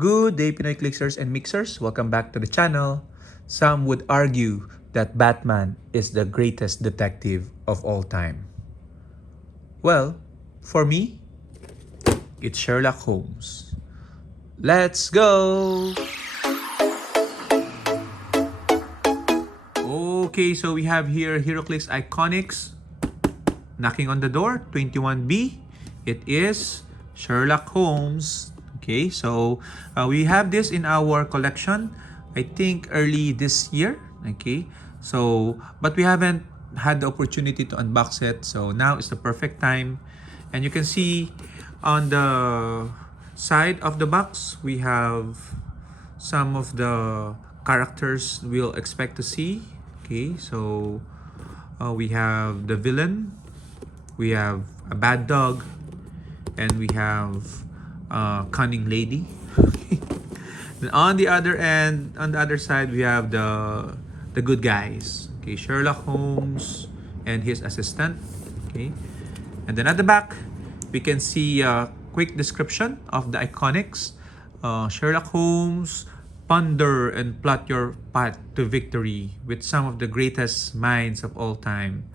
Good day, Pinoy Clickers and Mixers. Welcome back to the channel. Some would argue that Batman is the greatest detective of all time. Well, for me, it's Sherlock Holmes. Let's go! Okay, so we have here Heroclix Iconix knocking on the door, 21B. It is Sherlock Holmes. Okay, so we have this in our collection, I think early this year. Okay, so but we haven't had the opportunity to unbox it, so now is the perfect time. And you can see on the side of the box we have some of the characters we'll expect to see. Okay, so we have the villain, we have a bad dog, and we have a cunning lady. Then on the other end, on the other side, we have the good guys. Okay, Sherlock Holmes and his assistant. Okay, and then at the back, we can see a quick description of the Iconix. Sherlock Holmes, ponder and plot your path to victory with some of the greatest minds of all time.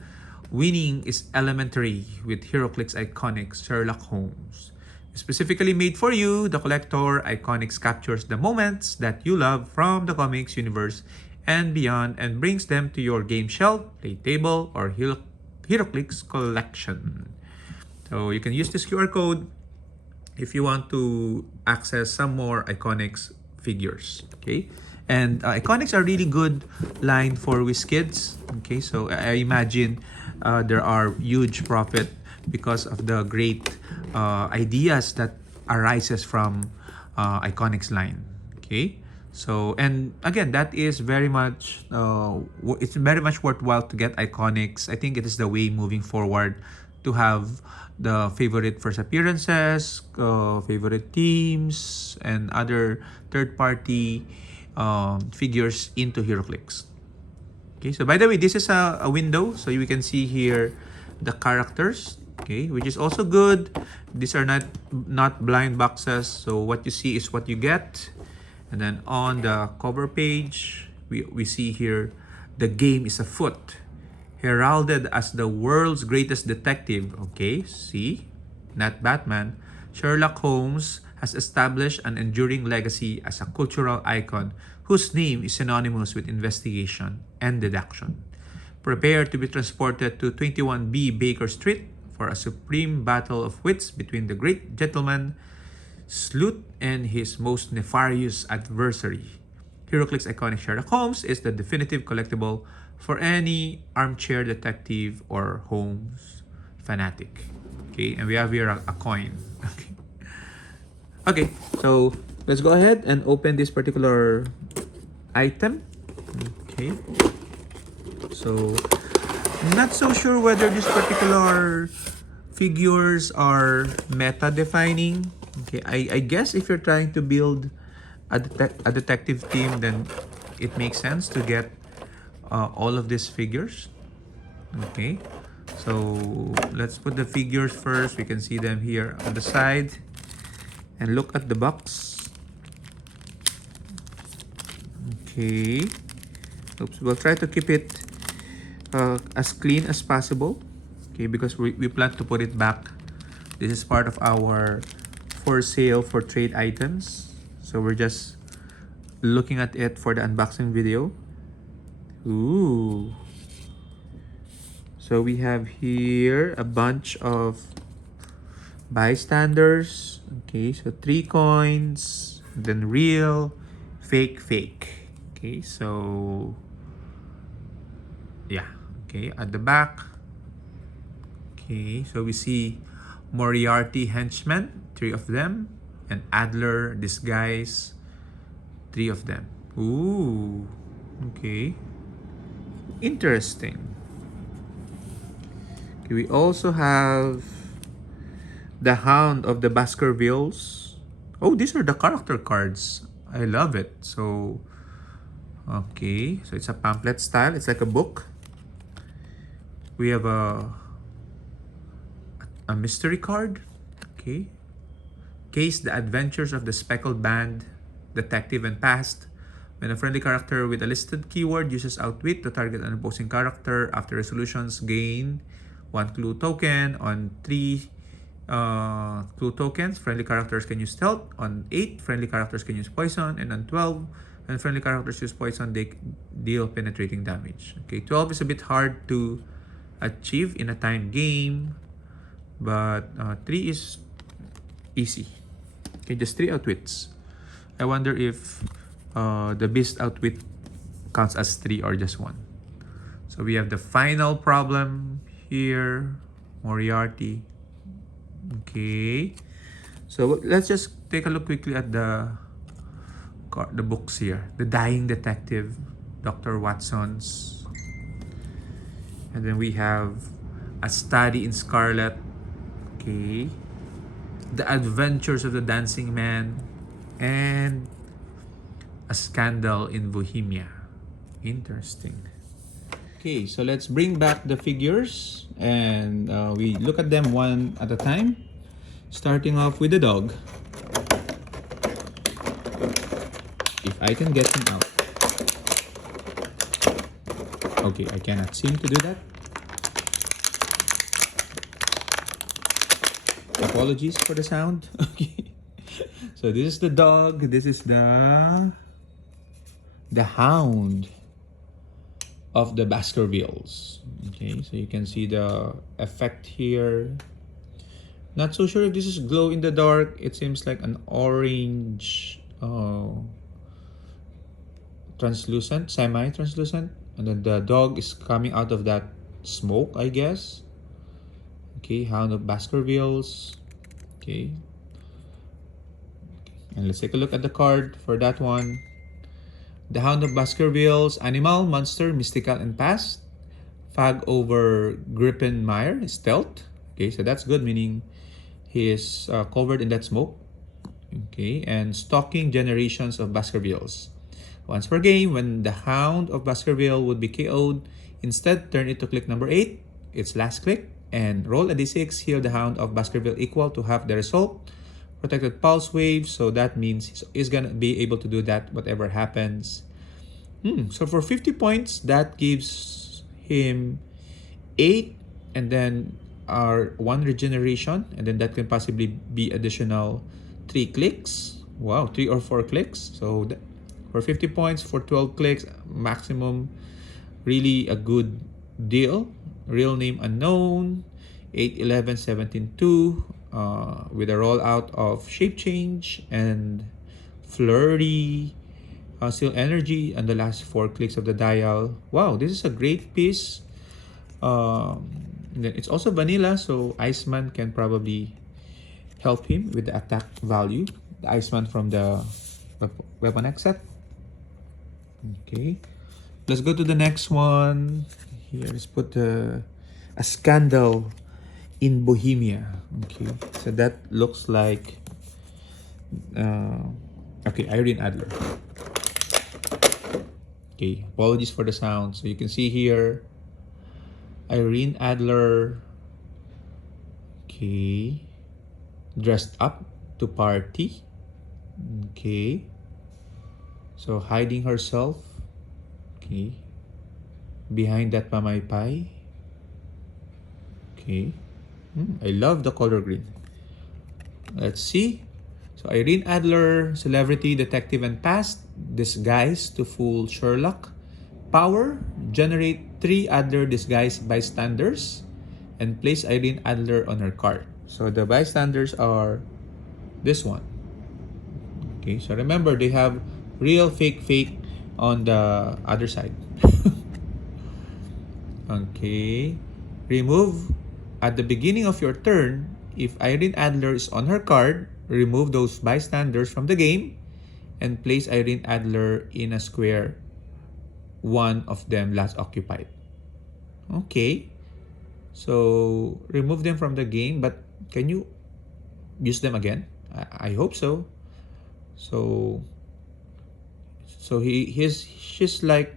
Winning is elementary with Heroclix Iconix Sherlock Holmes. Specifically made for you, the collector Iconix captures the moments that you love from the comics universe and beyond and brings them to your game shelf, play table, or Heroclix collection. So you can use this QR code if you want to access some more Iconix figures. Okay, and Iconix are really good line for WizKids. Okay, so I imagine there are huge profit because of the great ideas that arises from Iconix line. Okay, so and again, that is very much it's very much worthwhile to get Iconix. I think it is the way moving forward to have the favorite first appearances, favorite teams, and other third-party figures into Heroclix. Okay, so by the way, this is a window, so you can see here the characters. Okay, which is also good. These are not blind boxes, so what you see is what you get. And then on the cover page, we see here the game is afoot, heralded as the world's greatest detective. Okay, see, not Batman. Sherlock Holmes has established an enduring legacy as a cultural icon whose name is synonymous with investigation and deduction. Prepare to be transported to 21B Baker Street for a supreme battle of wits between the great gentleman sleuth and his most nefarious adversary. Heroclix Iconic Sherlock Holmes is the definitive collectible for any armchair detective or Holmes fanatic. Okay, and we have here a coin. Okay. Okay, so let's go ahead and open this particular item. Okay, so not so sure whether this particular figures are meta defining. Okay, I guess if you're trying to build a detective team, then it makes sense to get all of these figures. Okay, so let's put the figures first. We can see them here on the side and look at the box. Okay, oops, we'll try to keep it as clean as possible. Okay, because we plan to put it back. This is part of our for sale for trade items, so we're just looking at it for the unboxing video. Ooh, so we have here a bunch of bystanders. Okay, so 3 coins, then real, fake. Okay, so yeah. Okay, at the back. Okay, so we see Moriarty henchmen, 3 of them, and Adler disguise, 3 of them. Ooh, okay, interesting. Okay, we also have the Hound of the Baskervilles. Oh, these are the character cards. I love it. So okay, so it's a pamphlet style. It's like a book. We have a mystery card. Okay, Case the Adventures of the Speckled Band, detective, and past. When a friendly character with a listed keyword uses outwit to target an opposing character, after resolutions gain 1 clue token. On 3 clue tokens, friendly characters can use stealth. On 8, friendly characters can use poison. And on 12, when friendly characters use poison, they deal penetrating damage. Okay, 12 is a bit hard to achieve in a timed game, but 3 is easy. Okay, just 3 outwits. I wonder if the beast outwit counts as 3 or just 1. So we have the final problem here, Moriarty. Okay, so let's just take a look quickly at the books here. The Dying Detective, Dr. Watson's, and then we have A Study in Scarlet. Okay, The Adventures of the Dancing Man, and A Scandal in Bohemia. Interesting. Okay, so let's bring back the figures and we look at them one at a time. Starting off with the dog. If I can get him out. Okay, I cannot seem to do that. Apologies for the sound. Okay. So this is the dog. This is the hound of the Baskervilles. Okay, so you can see the effect here. Not so sure if this is glow in the dark. It seems like an orange, translucent, semi-translucent, and then the dog is coming out of that smoke, I guess. Okay, Hound of Baskervilles. Okay, and let's take a look at the card for that one. The Hound of Baskervilles, animal, monster, mystical, and past. Fag over Grippenmeyer, stealth. Okay, so that's good, meaning he is covered in that smoke. Okay, and stalking generations of Baskervilles. Once per game, when the Hound of Baskerville would be KO'd, instead turn it to click number 8, its last click, and roll a d6, heal the Hound of Baskerville equal to half the result. Protected pulse wave, so that means he's gonna be able to do that whatever happens. So for 50 points, that gives him 8, and then our 1 regeneration, and then that can possibly be additional 3 clicks. Wow, 3 or 4 clicks. So for 50 points, for 12 clicks maximum, really a good deal. Real name unknown, 8, 11, 17, 2. With a rollout of shape change and flurry, seal energy, and the last 4 clicks of the dial. Wow, this is a great piece. Then it's also vanilla, so Iceman can probably help him with the attack value. The Iceman from the Weapon X set. Okay, let's go to the next one. Here, let's put a Scandal in Bohemia. Okay, so that looks like okay, Irene Adler. Okay, apologies for the sound. So you can see here Irene Adler, okay, dressed up to party. Okay, so hiding herself, okay, behind that pamaypay. Okay, I love the color green. Let's see. So Irene Adler, celebrity, detective, and past, disguised to fool Sherlock. Power, generate 3 Adler disguised bystanders and place Irene Adler on her card. So the bystanders are this one. Okay, so remember they have real, fake, fake on the other side. Okay, remove at the beginning of your turn. If Irene Adler is on her card, remove those bystanders from the game and place Irene Adler in a square, one of them last occupied. Okay, so remove them from the game, but can you use them again? I hope so. So she's like,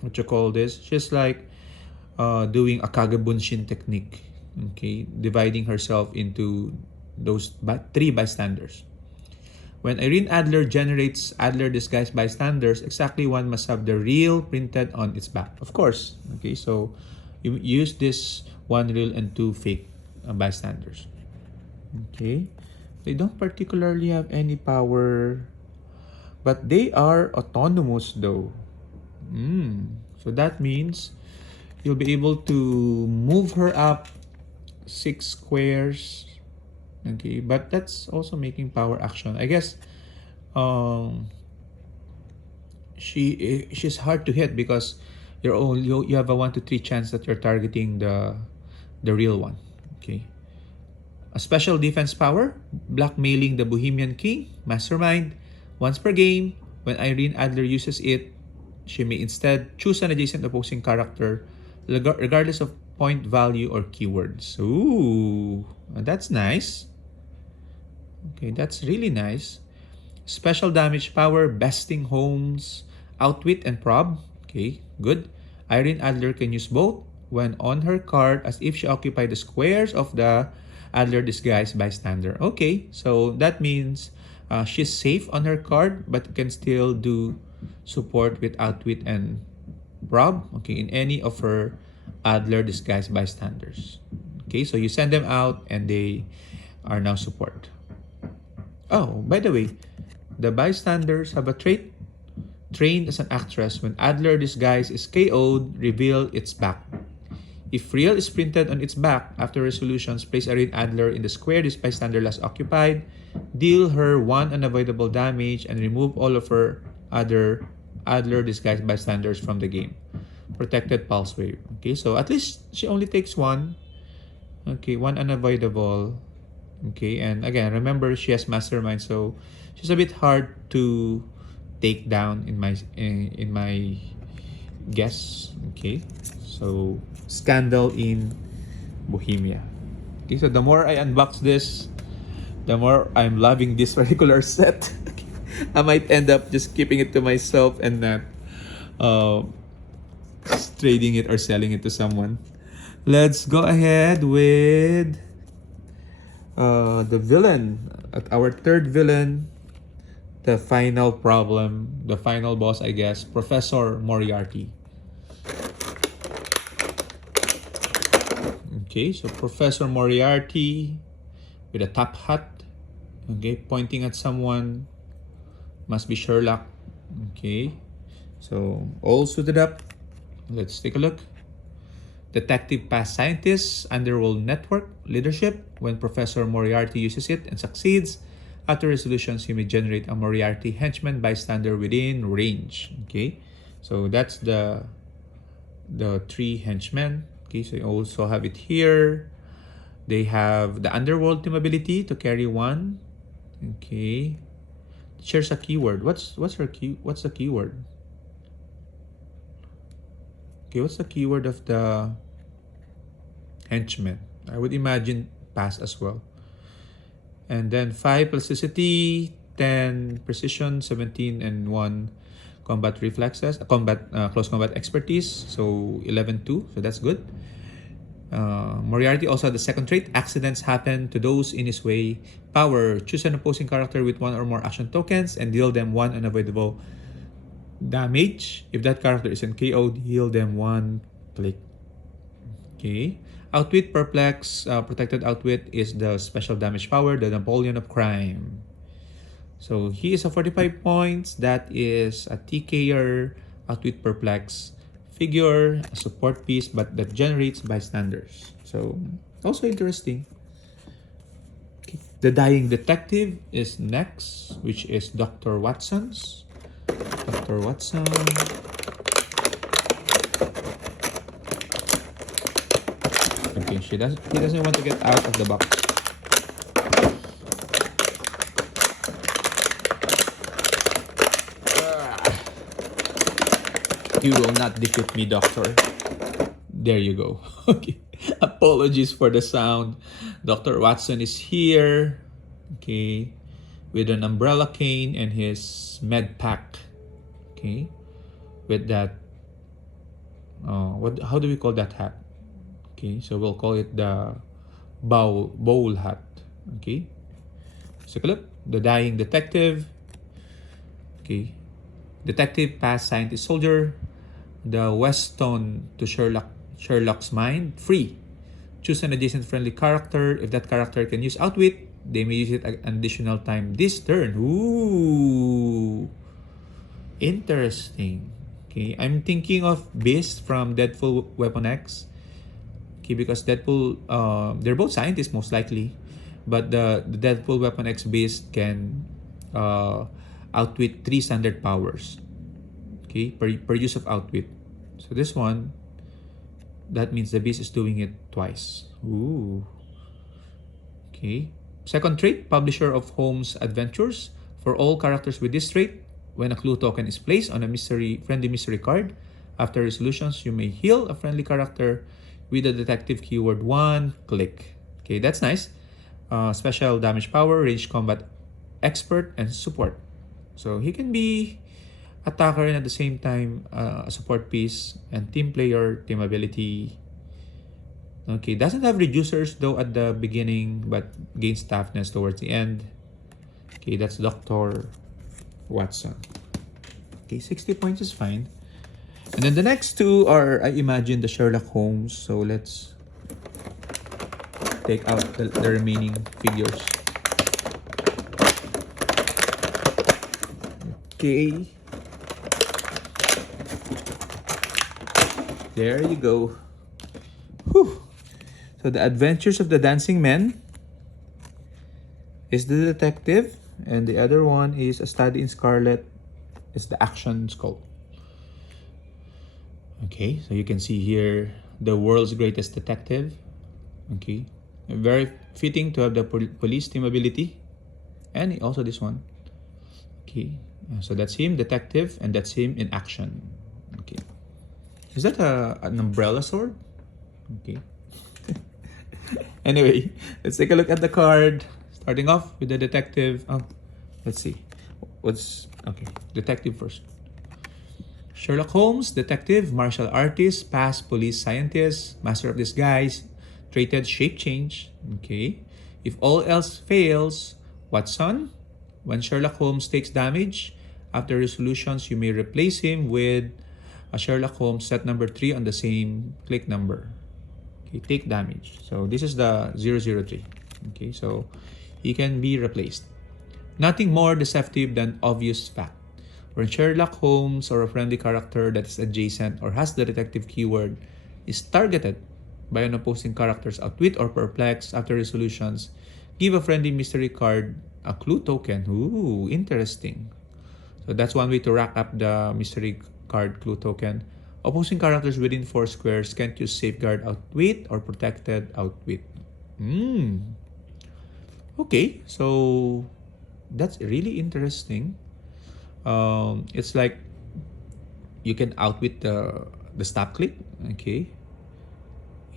what you call this? She's like doing a Kagebunshin technique. Okay, dividing herself into those 3 bystanders. When Irene Adler generates Adler disguised bystanders, exactly one must have the real printed on its back. Of course. Okay, so you use this one real and two fake bystanders. Okay, they don't particularly have any power, but they are autonomous though. So that means you'll be able to move her up 6 squares. Okay, but that's also making power action. I guess um she's hard to hit because you have a 1 to 3 chance that you're targeting the real one. Okay. A special defense power, blackmailing the Bohemian King, mastermind. Once per game, when Irene Adler uses it, she may instead choose an adjacent opposing character regardless of point value or keywords. Ooh, that's nice. Okay, that's really nice. Special damage power, besting Holmes, outwit and prob. Okay, good. Irene Adler can use both when on her card as if she occupied the squares of the Adler disguised bystander. Okay, so that means she's safe on her card but can still do support with outwit and prob. Okay, in any of her Adler disguised bystanders. Okay, so you send them out and they are now support. Oh, by the way, the bystanders have a trait. Trained as an actress, when Adler disguise is KO'd, reveal its back. If real is printed on its back, after resolutions, place Irene Adler in the square this bystander last occupied, deal her 1 unavoidable damage, and remove all of her other Adler disguised bystanders from the game. Protected pulse wave. Okay, so at least she only takes 1. Okay, 1 unavoidable. Okay, and again, remember she has mastermind, so she's a bit hard to take down in my guess. Okay, so scandal in Bohemia. Okay, so the more I unbox this, the more I'm loving this particular set. I might end up just keeping it to myself and not trading it or selling it to someone. Let's go ahead with the villain. At our third villain, the final problem, the final boss, I guess, Professor Moriarty. Okay, so Professor Moriarty with a top hat, okay, pointing at someone, must be Sherlock. Okay, so all suited up. Let's take a look. Detective past scientist, underworld network, leadership. When Professor Moriarty uses it and succeeds, after resolutions, he may generate a Moriarty henchman bystander within range. Okay, so that's the 3 henchmen. Okay, so you also have it here. They have the underworld team ability to carry 1. Okay, shares a keyword. What's the keyword? Okay, what's the keyword of the henchman? I would imagine pass as well. And then 5 plasticity, 10 precision, 17 and 1 combat reflexes, close combat expertise, so 11-2, so that's good. Moriarty also had the second trait, accidents happen to those in his way. Power, choose an opposing character with 1 or more action tokens and deal them 1 unavoidable damage. If that character isn't KO'd, heal them 1 click. Okay. Outwit, perplex, protected outwit is the special damage power, the Napoleon of crime. So he is a 45 points. That is a TKer, outwit, perplex figure, a support piece, but that generates bystanders. So also interesting. Okay. The Dying Detective is next, which is Dr. Watson's. Dr. Watson. Okay, he doesn't want to get out of the box. You will not defeat me, Doctor. There you go. Okay. Apologies for the sound. Dr. Watson is here. Okay. With an umbrella cane and his med pack. Okay. With that. How do we call that hat? Okay, so we'll call it the bowl hat. Okay, let's take a look. the dying detective. Okay. Detective, past scientist, soldier. The Weston to Sherlock's mind. Free. Choose an adjacent friendly character. If that character can use outwit, they may use it an additional time this turn. Ooh. Interesting. Okay, I'm thinking of Beast from Deadpool Weapon X. Okay, because Deadpool, they're both scientists most likely, but the Deadpool Weapon X Beast can outwit 3 standard powers. Okay, per use of outwit. So this one, that means the Beast is doing it twice. Ooh. Okay. Second trait, publisher of Holmes Adventures. For all characters with this trait, when a clue token is placed on a friendly mystery card, after resolutions, you may heal a friendly character with the detective keyword 1 click. Okay, that's nice. Special damage power, range combat expert, and support. So he can be attacker and at the same time a support piece, and team player, team ability. Okay, doesn't have reducers though at the beginning, but gains toughness towards the end. Okay, that's Dr. Watson. Okay, 60 points is fine. And then the next two are, I imagine, the Sherlock Holmes. So let's take out the remaining figures. Okay. There you go. Whew. So the Adventures of the Dancing Men is the detective, and the other one is A Study in Scarlet. It's the action scope. Okay, so you can see here the world's greatest detective. Okay, very fitting to have the police team ability, and also this one. Okay, so that's him, detective, and that's him in action. Okay, is that an umbrella sword? Okay. Anyway, let's take a look at the card. Starting off with the detective. Oh, let's see. What's okay? Detective first. Sherlock Holmes, detective, martial artist, past police scientist, master of disguise, traded shape change. Okay. If all else fails, Watson. When Sherlock Holmes takes damage, after resolutions, you may replace him with a Sherlock Holmes set number 3 on the same click number. Okay, take damage. So this is the 003. Okay, so he can be replaced. Nothing more deceptive than obvious fact. When Sherlock Holmes or a friendly character that is adjacent or has the detective keyword is targeted by an opposing character's outwit or perplex after resolutions, give a friendly mystery card a clue token. Ooh, interesting. So that's one way to rack up the mystery card clue token. Opposing characters within 4 squares can't use safeguard outwit or protected outwit. Okay, so that's really interesting. It's like you can outwit the stop click. Okay,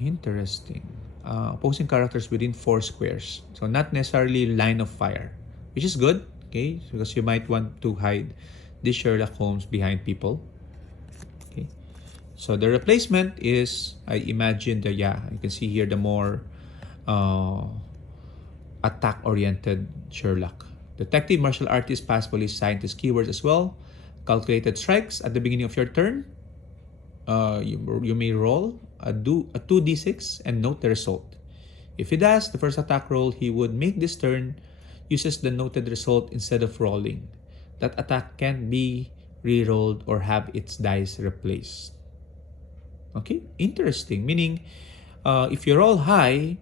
interesting. Opposing characters within 4 squares, so not necessarily line of fire, which is good. Okay, because you might want to hide this Sherlock Holmes behind people. Okay, so the replacement is, I imagine, you can see here the more attack-oriented Sherlock. Detective, martial artist, past police, scientist keywords as well. Calculated strikes at the beginning of your turn. You may roll a 2d6 and note the result. If he does the first attack roll he would make this turn uses the noted result instead of rolling. That attack can be re-rolled or have its dice replaced. Okay, interesting. Meaning, if you roll high,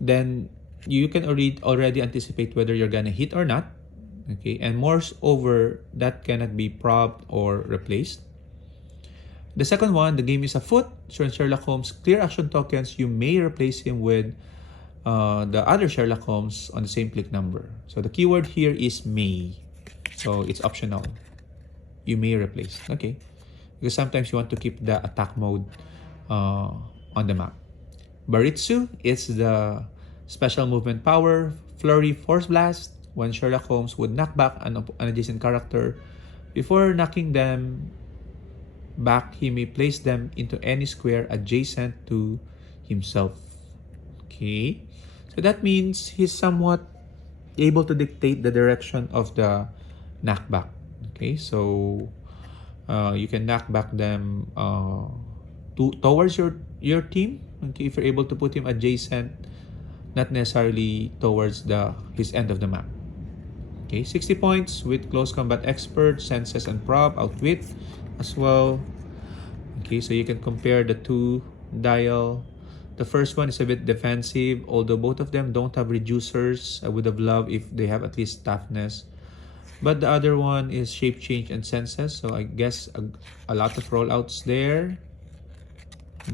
then you can already anticipate whether you're gonna hit or not. Okay, and moreover, that cannot be propped or replaced. The second one, the game is afoot. So in Sherlock Holmes, clear action tokens, you may replace him with the other Sherlock Holmes on the same click number. So the keyword here is may. So it's optional. You may replace. Okay. Because sometimes you want to keep the attack mode on the map. Baritsu is the special movement power. Flurry Force Blast. When Sherlock Holmes would knock back an adjacent character, before knocking them back, he may place them into any square adjacent to himself. Okay. So that means he's somewhat able to dictate the direction of the knockback. Okay, so you can knock back them towards your team. Okay, if you're able to put him adjacent, not necessarily towards his end of the map. Okay, 60 points with close combat expert, senses and prop, outwit as well. Okay, so you can compare the two dial. The first one is a bit defensive, although both of them don't have reducers. I would have loved if they have at least toughness. But the other one is shape change and senses, so I guess a lot of rollouts there.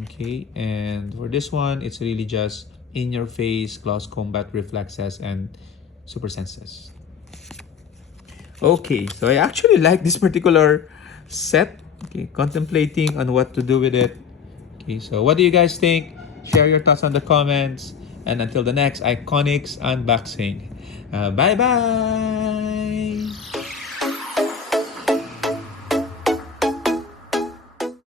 Okay, and for this one, it's really just in your face, close combat reflexes, and super senses. Okay, so I actually like this particular set. Okay, contemplating on what to do with it. Okay, so what do you guys think? Share your thoughts on the comments. And until the next Iconix unboxing. Bye-bye!